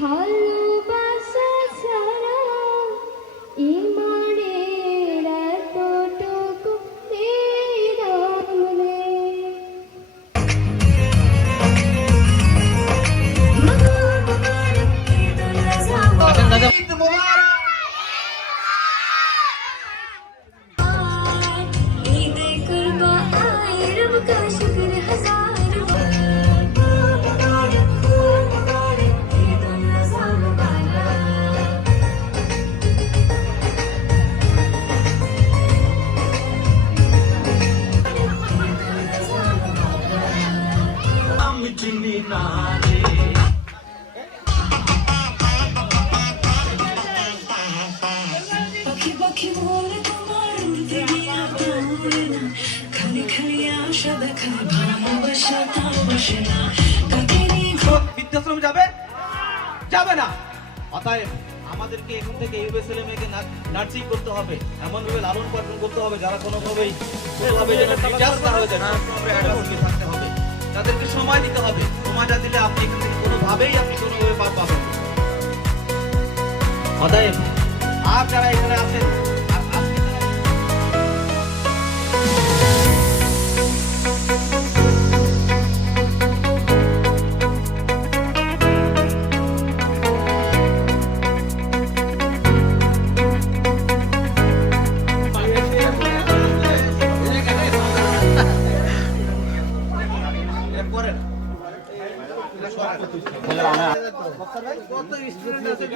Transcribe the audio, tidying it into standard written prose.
ভালোবাসা ছাড়া ইমানের এতটুকু দাম নেই। বৃদ্ধাশ্রম যাবে যাবে না। অতএব আমাদেরকে এখন থেকে এই ছেলে মেয়েকে নার্সিং করতে হবে, এমন ভাবে লালন পালন করতে হবে যারা কোনোভাবেই থাকতে হবে, তাদেরকে সময় দিতে হবে। সময় না দিলে আপনি এখান থেকে কোনোভাবেই আপনি কোনোভাবে পার পাবেন। অতএব আর যারা এখানে আছেন কত স্টুডেন্ট আছে